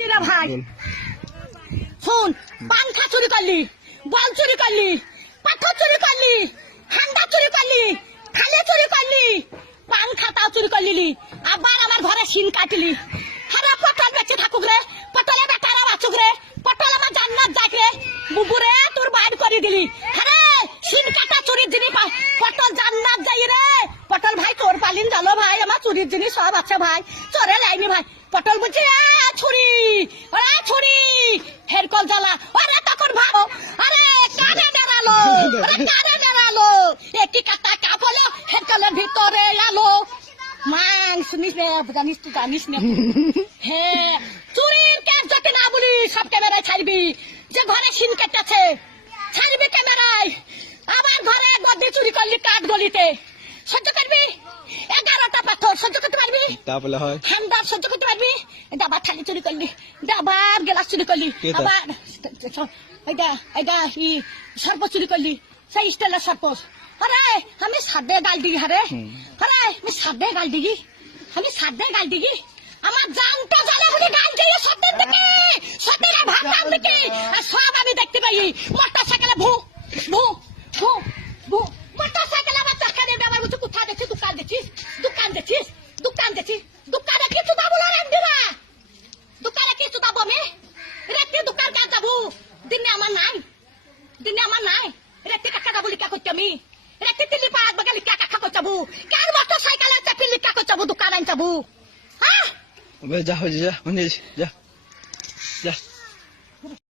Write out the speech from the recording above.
नीरा भाई सुन पंखा चोरी कर ली बल चोरी कर ली पत्थर चोरी कर ली हांडा चोरी कर ली थाले चोरी कर ली पंखा ताও चोरी कर ली আবার আমার ঘরে সিন কাটলি হারা পটল বেচে থাকুক রে পটলে বেটারা বাচুক রে পটল আমার জান্নাত যাক রে বুবুরে তোর বাইর করে দিলি আরে সিন কাটা চুরির জিনিস পটল জান্নাত যাই রে পটল ভাই তোর পালিন জানো ভাই আমার চুরির জিনিস সব আছে ভাই চোরে লাইনি ভাই পটল বুঝি ছুরি ওরে ছুরি হের কল জ্বালা ওরে তখন ভাবো আরে কানে দাঁড়ালো কানে দাঁড়ালো একটি কাটা কাপ হলো হের কলের ভিতরে আলো মাং শুনিস রে জানিস তুই জানিস না হ্যাঁ চুরির কেস যাতে না বলি সব ক্যামেরায় ছাড়বি যে ঘরে সিন কেটেছে ছাড়বি ক্যামেরায় আবার ঘরে গদি চুরি করলি কাঠ গলিতে সহ্য করবি 11টা পাথর সহ্য করতে পারবি তাহলে হয় ঠান্ডা সহ্য করতে পারবি ডাবার থালি চুরি করলি ডাবার গ্লাস চুরি করলি আবার এটা সর্প চুরি করলি সেই স্টাইলের সর্প আরে আমি সাদে গাল দিই হারে আরে আমি সাদে গাল দিই আমি সাদে গাল দিই আমার জানটা জ্বালা হলে গাল দিয়ে সত্যের দিকে সত্যের ভাবনার দিকে আর সব আমি দেখতে পাই মোটর সাইকেলে ভু ভু ভু ভু মোটর সাইকেলে আমার চাকা দিয়ে ব্যবহার করছে কোথায় দেখছিস দোকান দেখছিস দোকানে কিছু দাবো না রেন্দিরা দোকানে কিছু দাবো আমি রেতে দোকান কাজ যাবো দিনে আমার নাই রেতে টাকা দাবো লিখা করছি আমি রেতে তিলি পাঁচ বাগে লিখা কাকা করছি যাবো কার মোটর সাইকেলে চাপি লিখা করছি যাবো দোকান আন যাবো হ্যাঁ যা হয়ে যা যা